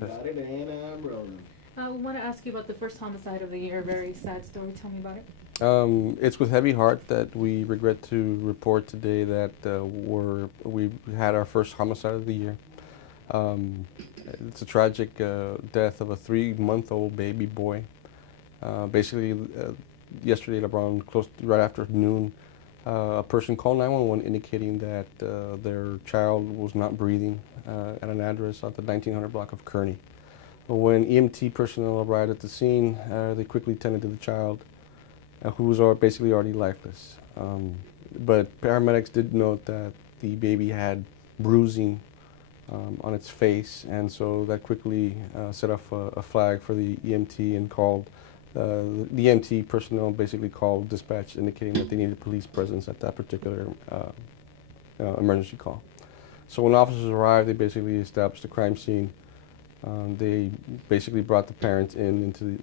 Got it and I'm rolling. I want to ask you about the first homicide of the year. Very sad story. Tell me about it. It's with heavy heart that we regret to report today that we had our first homicide of the year. Um, it's a tragic death of a 3-month-old baby boy. Yesterday around right after noon, a person called 911 indicating that their child was not breathing at an address at the 1900 block of Kearney. When EMT personnel arrived at the scene, they quickly tended to the child, who was basically already lifeless. But paramedics did note that the baby had bruising on its face, and so that quickly set off a flag for the EMT and called the EMT personnel basically called dispatch indicating that they needed police presence at that particular emergency call. So when officers arrived, they basically established a crime scene. They basically brought the parents into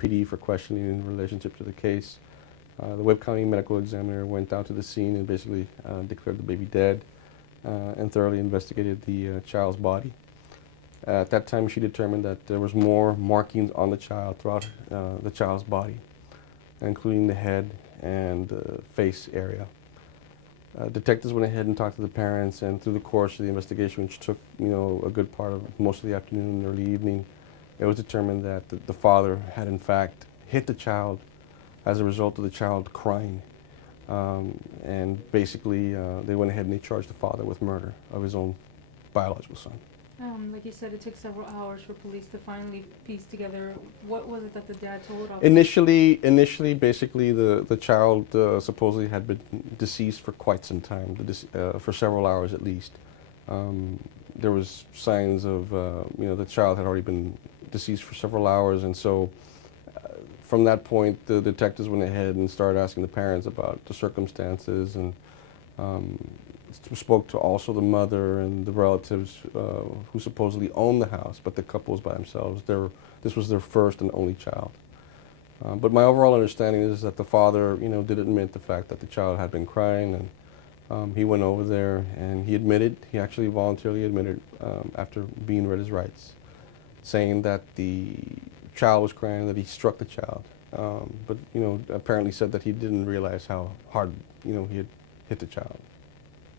PD for questioning in relationship to the case. The Webb County medical examiner went down to the scene and basically declared the baby dead and thoroughly investigated the child's body. At that time, she determined that there was more markings on the child throughout the child's body, including the head and face area. Detectives went ahead and talked to the parents, and through the course of the investigation, which took a good part of most of the afternoon and early evening, it was determined that the father had in fact hit the child as a result of the child crying. And basically, they went ahead and they charged the father with murder of his own biological son. Like you said, it took several hours for police to finally piece together. What was it that the dad told officers? Initially, basically, the child supposedly had been deceased for quite some time, for several hours at least. There was signs of, the child had already been deceased for several hours, and so from that point, the detectives went ahead and started asking the parents about the circumstances, and spoke to also the mother and the relatives who supposedly owned the house, but the couple was by themselves. This was their first and only child. But my overall understanding is that the father, did admit the fact that the child had been crying, and he went over there and he actually voluntarily admitted after being read his rights, saying that the child was crying, that he struck the child. But apparently said that he didn't realize how hard, he had hit the child.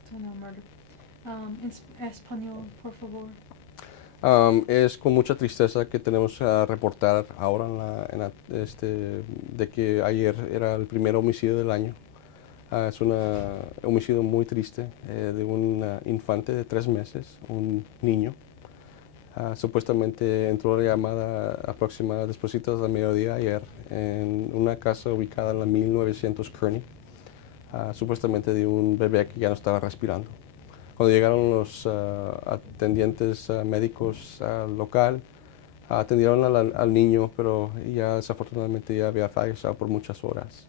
No murder. En español, por favor. Es con mucha tristeza que tenemos a reportar ahora de que ayer era el primer homicidio del año. Es un homicidio muy triste de un infante de 3 meses, un niño. Supuestamente entró la llamada aproximada después de mediodía ayer en una casa ubicada en la 1900 Kearney. Supuestamente de un bebé que ya no estaba respirando. Cuando llegaron los atendientes médicos al local, atendieron al niño, pero ya desafortunadamente ya había fallecido por muchas horas.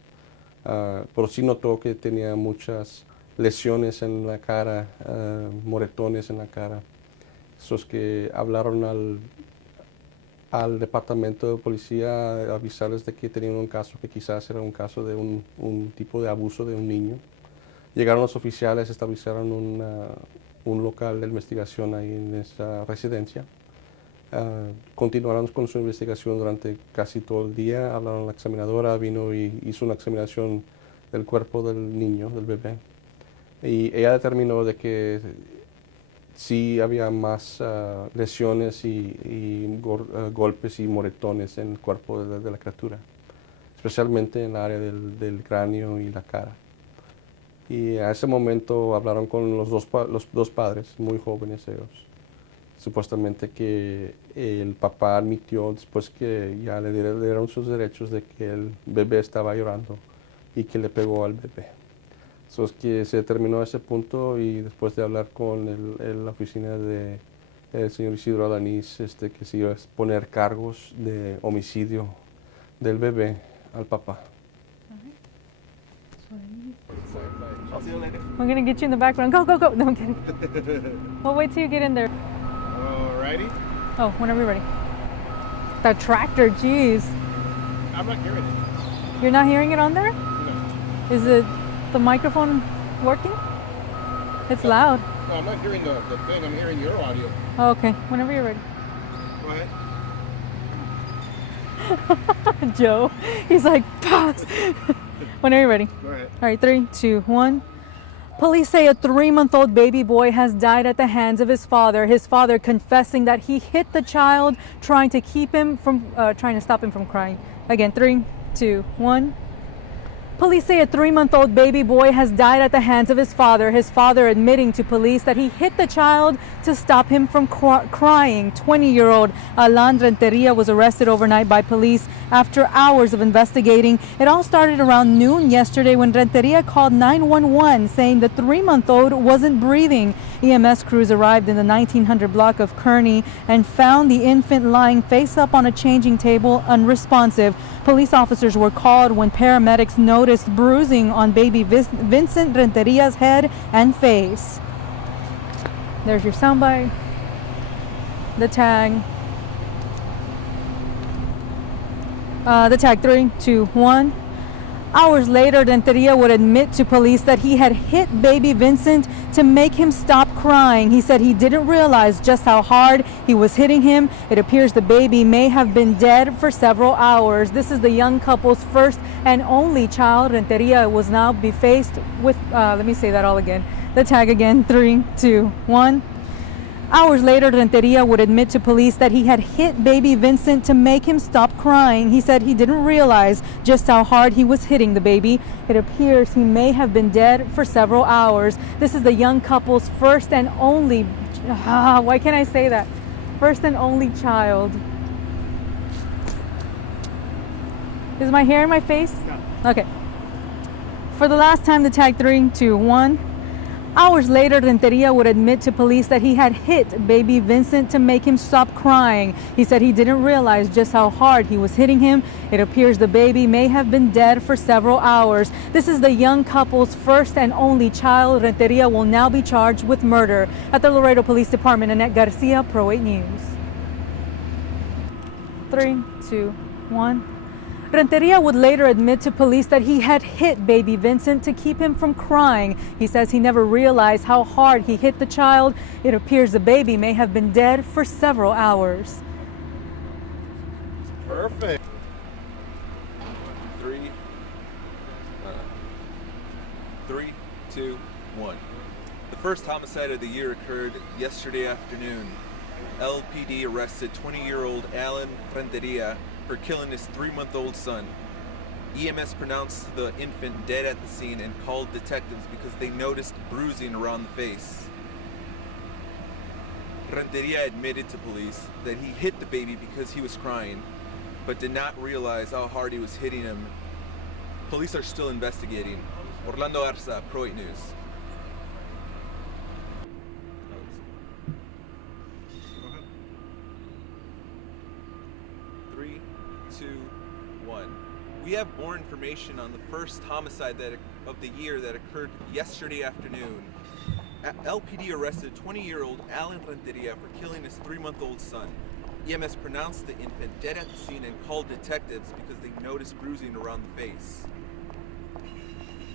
Pero sí notó que tenía muchas lesiones en la cara, moretones en la cara. Esos que hablaron al departamento de policía a avisarles de que tenían un caso que quizás era un caso de un tipo de abuso de un niño. Llegaron los oficiales, establecieron un local de investigación ahí en esa residencia. Continuaron con su investigación durante casi todo el día. Hablaron a la examinadora, vino y hizo una examinación del cuerpo del niño, del bebé. Y ella determinó de que sí había más lesiones y golpes y moretones en el cuerpo de la criatura, especialmente en el área del cráneo y la cara. Y a ese momento hablaron con los dos padres, muy jóvenes ellos. Supuestamente que el papá admitió después que ya le dieron sus derechos de que el bebé estaba llorando y que le pegó al bebé. So es que se determinó ese punto, y después de hablar con la oficina del señor Isidro Alanís, que se iba a poner cargos de homicidio del bebé al papá. I'll see you later. We're gonna get you in the background. Go, go, go. No, I'm kidding. We'll wait till you get in there. Alrighty. Oh, whenever you're ready. The tractor, jeez. I'm not hearing it. You're not hearing it on there? No. Is it the microphone working? It's loud. No, I'm not hearing the thing. I'm hearing your audio. Oh, okay, whenever you're ready. ahead. Joe, he's like, pass. Whenever you're ready. Go ahead. All right, 3, 2, 1. Police say a 3-month-old baby boy has died at the hands of his father confessing that he hit the child trying to stop him from crying. Again, 3, 2, 1. Police say a 3-month-old baby boy has died at the hands of his father admitting to police that he hit the child to stop him from crying. 20-year-old Alan Renteria was arrested overnight by police after hours of investigating. It all started around noon yesterday when Renteria called 911 saying the 3-month-old wasn't breathing. EMS crews arrived in the 1900 block of Kearney and found the infant lying face up on a changing table, unresponsive. Police officers were called when paramedics noticed bruising on baby Vincent Renteria's head and face. There's your soundbite, the tag. The tag, 3, 2, 1. Hours later, Renteria would admit to police that he had hit baby Vincent to make him stop crying. He said he didn't realize just how hard he was hitting him. It appears the baby may have been dead for several hours. This is the young couple's first and only child. Renteria was now be faced with, let me say that all again. The tag again, 3, 2, 1. Hours later, Renteria would admit to police that he had hit baby Vincent to make him stop crying. He said he didn't realize just how hard he was hitting the baby. It appears he may have been dead for several hours. This is the young couple's first and only, why can't I say that? First and only child. Is my hair in my face? No. Okay. For the last time, the tag, 3, 2, 1. Hours later, Renteria would admit to police that he had hit baby Vincent to make him stop crying. He said he didn't realize just how hard he was hitting him. It appears the baby may have been dead for several hours. This is the young couple's first and only child. Renteria will now be charged with murder. At the Laredo Police Department, Annette Garcia, Pro 8 News. 3, 2, 1. Renteria would later admit to police that he had hit baby Vincent to keep him from crying. He says he never realized how hard he hit the child. It appears the baby may have been dead for several hours. Perfect. 3, 2, 1. The first homicide of the year occurred yesterday afternoon. LPD arrested 20-year-old Alan Renteria for killing his 3-month-old son. EMS pronounced the infant dead at the scene and called detectives because they noticed bruising around the face. Renteria admitted to police that he hit the baby because he was crying, but did not realize how hard he was hitting him. Police are still investigating. Orlando Arza, Pro 8 News. 3, 2, 1. We have more information on the first homicide of the year that occurred yesterday afternoon. LPD arrested 20-year-old Alan Renteria for killing his 3-month-old son. EMS pronounced the infant dead at the scene and called detectives because they noticed bruising around the face.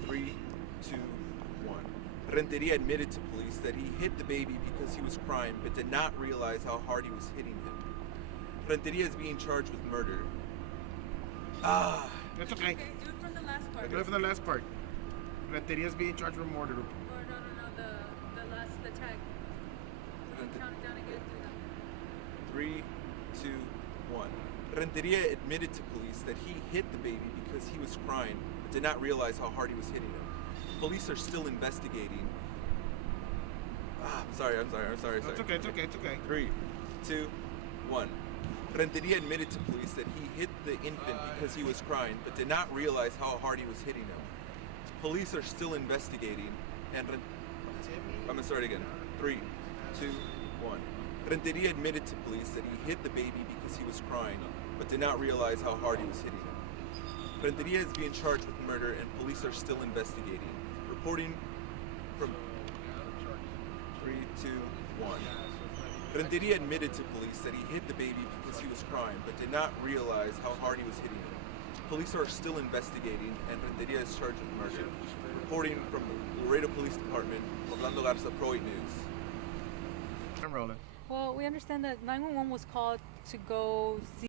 3, 2, 1. Renteria admitted to police that he hit the baby because he was crying, but did not realize how hard he was hitting him. Renteria is being charged with murder. That's okay. Do it from the last part. Do it for the last part. Renteria's being charged with murder. Or no, the tag. Count it down again. Do that. 3, 2, 1. Renteria admitted to police that he hit the baby because he was crying, but did not realize how hard he was hitting him. Police are still investigating. Sorry. It's okay. 3, 2, 1. Renteria admitted to police that he hit the infant because he was crying, but did not realize how hard he was hitting him. Police are still investigating, and I'm gonna start again. 3, 2, 1. Renteria admitted to police that he hit the baby because he was crying, but did not realize how hard he was hitting him. Renteria is being charged with murder, and police are still investigating. Reporting from 3, 2, 1. Renteria admitted to police that he hit the baby because he was crying, but did not realize how hard he was hitting him. Police are still investigating, and Renteria is charged with murder. Reporting from the Laredo Police Department, Orlando Garza, Pro 8 News. I'm rolling. Well, we understand that 911 was called to go see